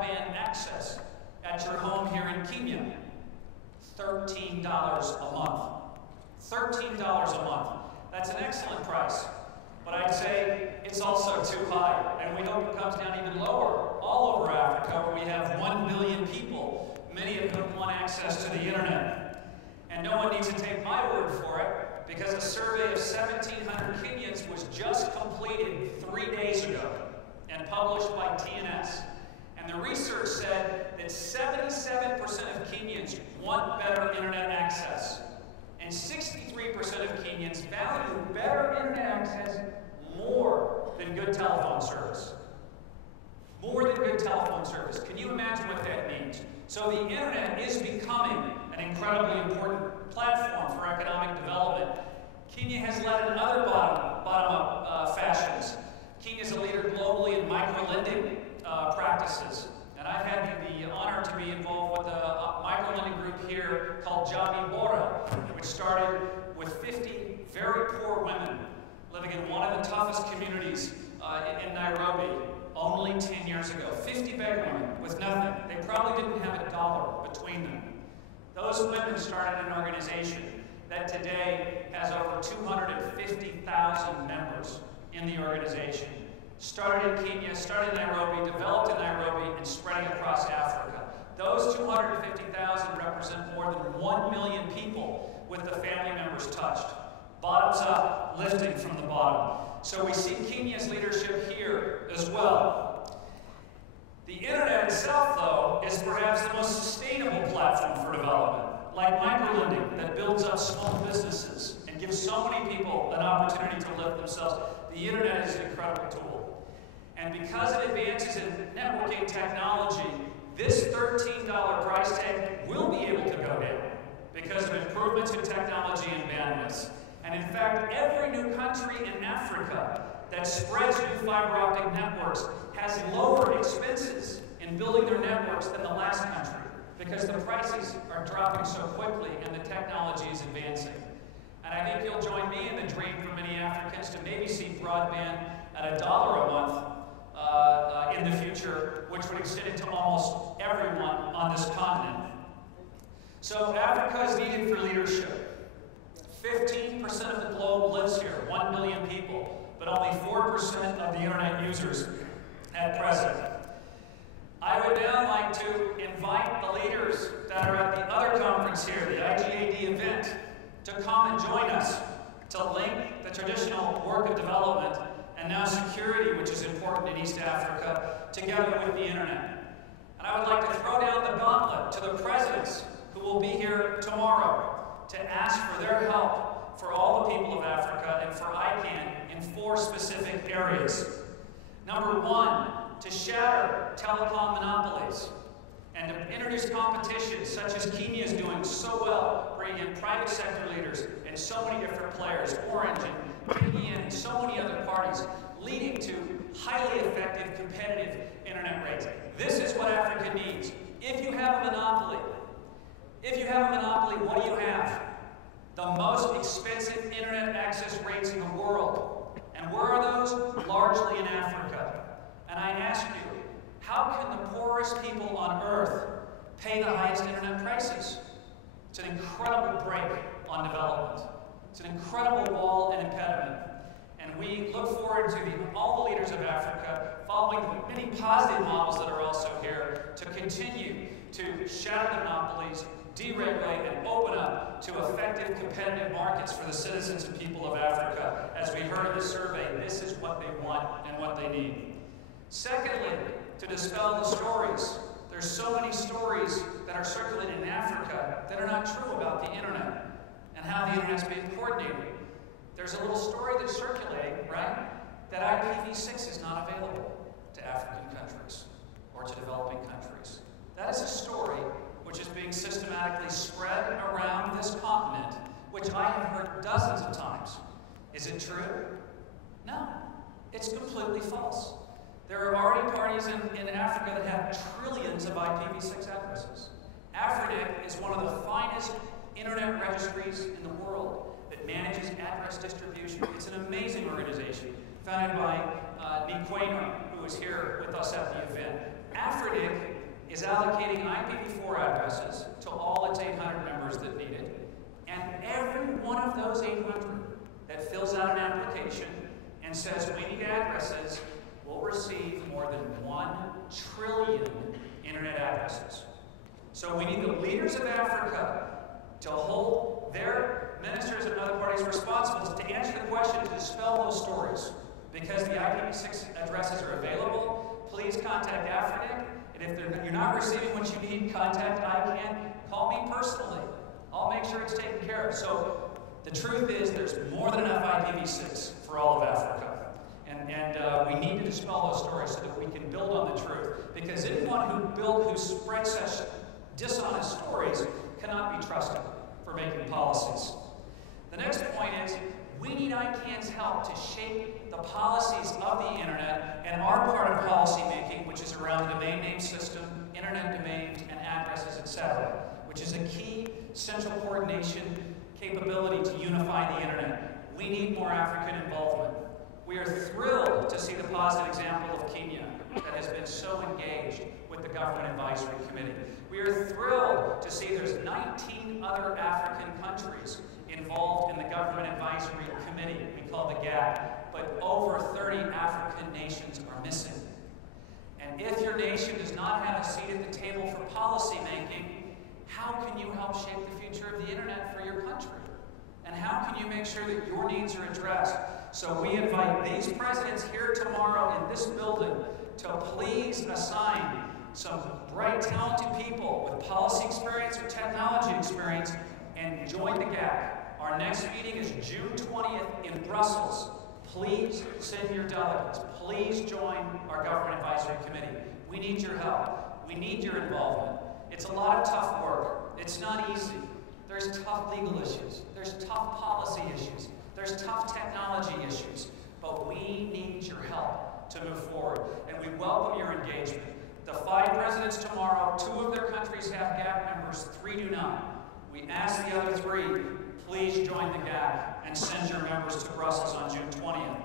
broadband access at your home here in Kenya? $13 a month. $13 a month. That's an excellent price. But I'd say it's also too high, and we hope it comes down even lower all over Africa, where we have 1 billion people, many of whom want access to the internet. And no one needs to take my word for it, because a survey of 1,700 Kenyans was just completed 3 days ago and published by TNS. And the research said that 77% of Kenyans want better internet access. And 63% of Kenyans value better internet access more than good telephone service. More than good telephone service. Can you imagine what that means? So the internet is becoming an incredibly important platform for economic development. Kenya has led in other bottom-up fashions. Kenya is a leader globally in micro-lending practices. And I've had the honor to be involved with a micro-lending group here called Jamii Bora, which started with 50 very poor women living in one of the toughest communities in Nairobi only 10 years ago. 50 beggar women with nothing. They probably didn't have a dollar between them. Those women started an organization that today has over 250,000 members in the organization. Started in Kenya, started in Nairobi, developed in Nairobi, and spreading across Africa. Those 250,000 represent more than 1 million people with the family members touched. Bottoms up, lifting from the bottom. So we see Kenya's leadership here as well. The internet itself, though, is perhaps the most sustainable platform for development, like microlending that builds up small businesses and gives so many people an opportunity to lift themselves. The internet is an incredible tool. And because of advances in networking technology, this $13 price tag will be able to go down because of improvements in technology and bandwidth. And in fact, every new country in Africa that spreads new fiber optic networks has lower expenses in building their networks than the last country because the prices are dropping so quickly and the technology is advancing. And I think you'll join me in the dream for many Africans to maybe see broadband at $1 a month in the future, which would extend it to almost everyone on this continent. So Africa is needed for leadership. 15% of the globe lives here, 1 billion people, but only 4% of the internet users at present. I would now like to invite the leaders that are at the other conference here, the IGAD event, to come and join us to link the traditional work of development and now security, which is important in East Africa, together with the internet. And I would like to throw down the gauntlet to the presidents who will be here tomorrow to ask for their help for all the people of Africa and for ICANN in 4 specific areas. Number 1, to shatter telecom monopolies and to introduce competition such as Kenya is doing so well, bringing in private sector leaders and so many different players, Orange and ICANN and so many other parties, leading to highly effective, competitive internet rates. This is what Africa needs. If you have a monopoly, what do you have? The most expensive internet access rates in the world. And where are those? Largely in Africa. And I ask you, how can the poorest people on earth pay the highest internet prices? It's an incredible brake on development. It's an incredible wall and impediment. And we look forward to all the leaders of Africa following the many positive models that are also here to continue to shatter the monopolies, deregulate, and open up to effective competitive markets for the citizens and people of Africa. As we heard in the survey, this is what they want and what they need. Secondly, to dispel the stories. There's so many stories that are circulating in Africa that are not true about the internet and how the internet's being coordinated. There's a little story that's circulating, right, that IPv6 is not available to African countries or to developing countries. That is a story which is being systematically spread around this continent, which I have heard dozens of times. Is it true? No, it's completely false. There are already parties in Africa that have trillions of IPv6 addresses. Afrinic is one of the finest internet registries in the world that manages address distribution. It's an amazing organization founded by Nikwena, who is here with us at the event. Afrinic is allocating IPv4 addresses to all its 800 members that need it, and every one of those 800 that fills out an application and says we need addresses will receive more than 1 trillion internet addresses. So we need the leaders of Africa to hold their ministers and other parties responsible to answer the question, to dispel those stories. Because the IPv6 addresses are available, please contact Africa. And if you're not receiving what you need, contact ICANN. Call me personally. I'll make sure it's taken care of. So the truth is there's more than enough IPv6 for all of Africa. And we need to dispel those stories so that we can build on the truth. Because anyone who spreads such dishonest stories cannot be trusted for making policies. The next point is we need ICANN's help to shape the policies of the internet and our part of policy making, which is around the domain name system, internet domains, and addresses, etc., which is a key central coordination capability to unify the internet. We need more African involvement. We are thrilled to see the positive example of Kenya that has been so engaged with the Government Advisory Committee. We are thrilled to see there's 19 other African countries involved in the Government Advisory Committee, we call the GAP, but over 30 African nations are missing. And if your nation does not have a seat at the table for policy making, how can you help shape the future of the internet for your country? And how can you make sure that your needs are addressed? So we invite these presidents here tomorrow in this building to please assign some bright, talented people with policy experience or technology experience and join the GAC. Our next meeting is June 20th in Brussels. Please send your delegates. Please join our Government Advisory Committee. We need your help. We need your involvement. It's a lot of tough work. It's not easy. There's tough legal issues. There's tough policy issues. There's tough technology issues. But we need your help to move forward. And we welcome your engagement. The 5 presidents tomorrow, 2 of their countries have GAC members, 3 do not. We ask the other 3, please join the GAC and send your members to Brussels on June 20th.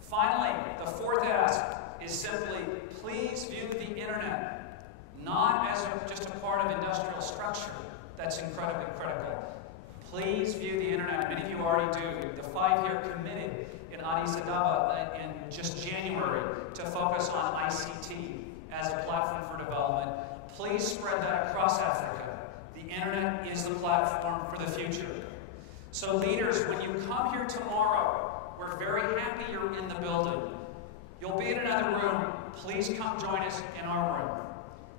Finally, the 4th ask is simply, please view the internet not as just a part of industrial structure that's incredibly critical. Please view the internet, many of you already do. The 5 here committed in Addis Ababa in just January to focus on ICT as a platform for development. Please spread that across Africa. The internet is the platform for the future. So leaders, when you come here tomorrow, we're very happy you're in the building. You'll be in another room. Please come join us in our room.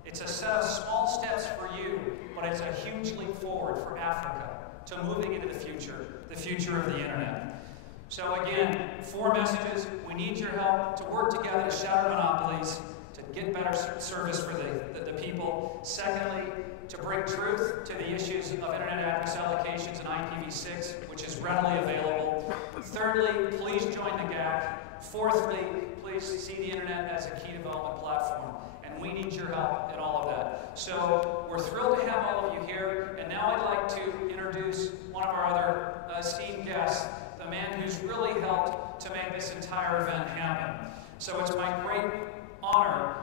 It's a set of small steps for you, but it's a huge leap forward for Africa to moving into the future of the internet. So again, 4 messages. We need your help to work together to shatter monopolies, to get better service for the people. Secondly, to bring truth to the issues of internet address allocations and IPv6, which is readily available. Thirdly, please join the GAC. Fourthly, please see the internet as a key development platform. And we need your help in all of that. So we're thrilled to have all of you here. And now I'd like to introduce one of our other esteemed guests, the man who's really helped to make this entire event happen. So it's my great honor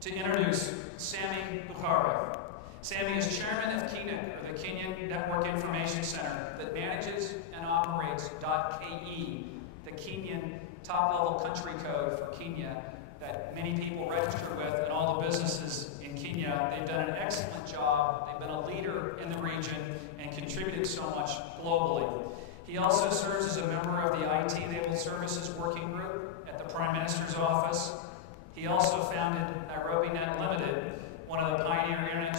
to introduce Sami Bukhari. Sami is chairman of KENIC, or the Kenyan Network Information Center, that manages and operates .ke, the Kenyan top-level country code for Kenya that many people register with, and all the businesses in Kenya. They've done an excellent job. They've been a leader in the region and contributed so much globally. He also serves as a member of the IT-enabled services working group at the Prime Minister's office. He also founded Nairobi Net Limited, one of the pioneer internet